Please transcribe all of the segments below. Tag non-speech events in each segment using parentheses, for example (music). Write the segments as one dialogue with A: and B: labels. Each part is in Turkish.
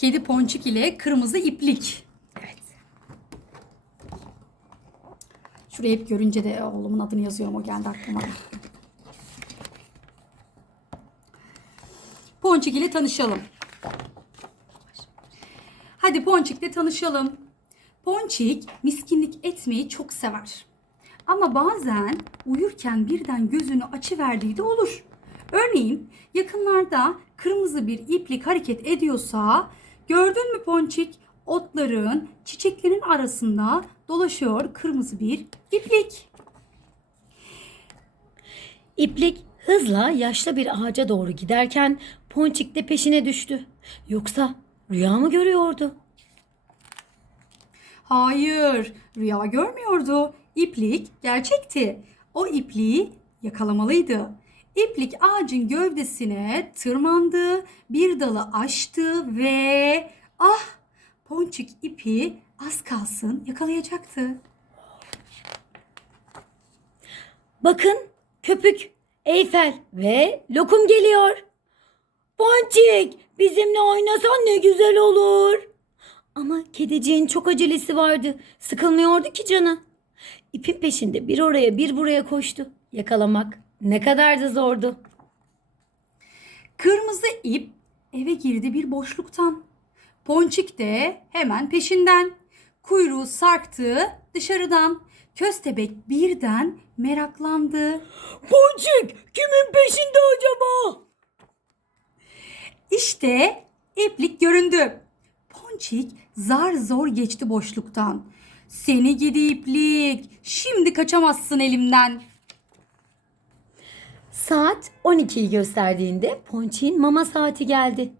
A: Kedi Ponçik ile kırmızı iplik. Evet. Şuraya hep görünce de oğlumun adını yazıyorum. O geldi aklıma. Ponçik ile tanışalım. Hadi Ponçik'le tanışalım. Ponçik miskinlik etmeyi çok sever. Ama bazen uyurken birden gözünü açıverdiği de olur. Örneğin yakınlarda kırmızı bir iplik hareket ediyorsa gördün mü Ponçik otların, çiçeklerin arasında dolaşıyor kırmızı bir iplik.
B: İplik hızla yaşlı bir ağaca doğru giderken Ponçik de peşine düştü. Yoksa rüya mı görüyordu?
A: Hayır, rüya görmüyordu. İplik gerçekti. O ipliği yakalamalıydı. İplik ağacın gövdesine tırmandı, bir dalı aştı ve ah Ponçik ipi az kalsın yakalayacaktı.
B: Bakın köpük, Eyfel ve lokum geliyor. Ponçik bizimle oynasan ne güzel olur. Ama kediciğin çok acelesi vardı. Sıkılmıyordu ki canı. İpin peşinde bir oraya bir buraya koştu. Yakalamak ne kadar da zordu.
A: Kırmızı ip eve girdi bir boşluktan. Ponçik de hemen peşinden. Kuyruğu sarktı dışarıdan. Köstebek birden meraklandı.
B: Ponçik kimin peşinde acaba?
A: İşte iplik göründü. Ponçik zar zor geçti boşluktan. Seni gidi iplik, şimdi kaçamazsın elimden.
B: Saat 12'yi gösterdiğinde Ponçik'in mama saati geldi.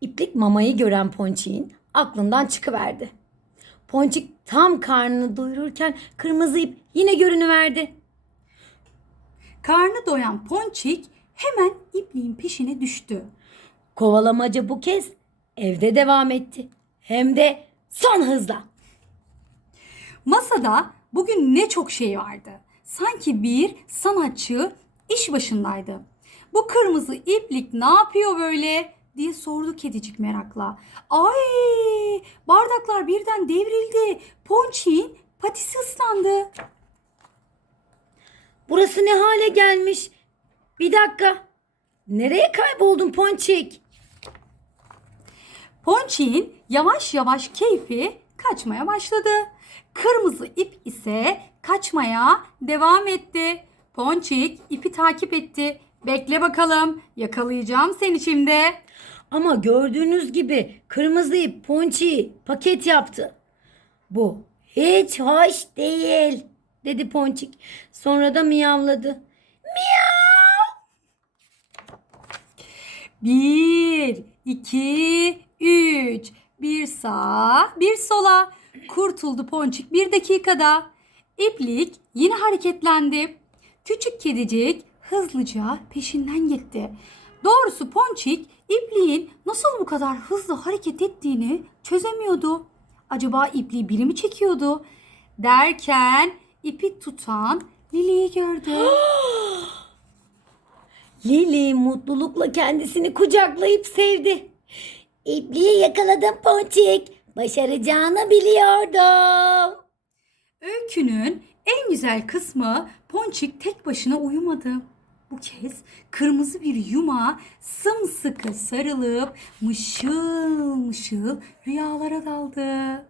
B: İplik mamayı gören Ponçik'in aklından çıkıverdi. Ponçik tam karnını doyururken kırmızı ip yine görünüverdi.
A: Karnı doyan Ponçik hemen ipliğin peşine düştü.
B: Kovalamaca bu kez evde devam etti. Hem de son hızla.
A: Masada bugün ne çok şey vardı. Sanki bir sanatçı iş başındaydı. Bu kırmızı iplik ne yapıyor böyle diye sordu kedicik merakla. Ay bardaklar birden devrildi. Ponçik'in patisi ıslandı.
B: Burası ne hale gelmiş? Bir dakika. Nereye kayboldun Ponçik?
A: Ponçik'in yavaş yavaş keyfi kaçmaya başladı. Kırmızı ip ise kaçmaya devam etti. Ponçik ipi takip etti. Bekle bakalım yakalayacağım seni şimdi.
B: Ama gördüğünüz gibi kırmızı ip Ponçik'i paket yaptı. Bu hiç hoş değil dedi Ponçik. Sonra da miyavladı.
A: Bir, iki, üç. Bir sağa, bir sola. Kurtuldu Ponçik bir dakikada. İplik yine hareketlendi. Küçük kedicik hızlıca peşinden gitti. Doğrusu Ponçik ipliğin nasıl bu kadar hızlı hareket ettiğini çözemiyordu. Acaba ipliği biri mi çekiyordu? Derken ipi tutan Lili'yi gördü. (gasps)
B: Lili mutlulukla kendisini kucaklayıp sevdi. İpliği yakaladım Ponçik. Başaracağını biliyordum.
A: Öykünün en güzel kısmı Ponçik tek başına uyumadı. Bu kez kırmızı bir yuma sımsıkı sarılıp mışıl mışıl rüyalara daldı.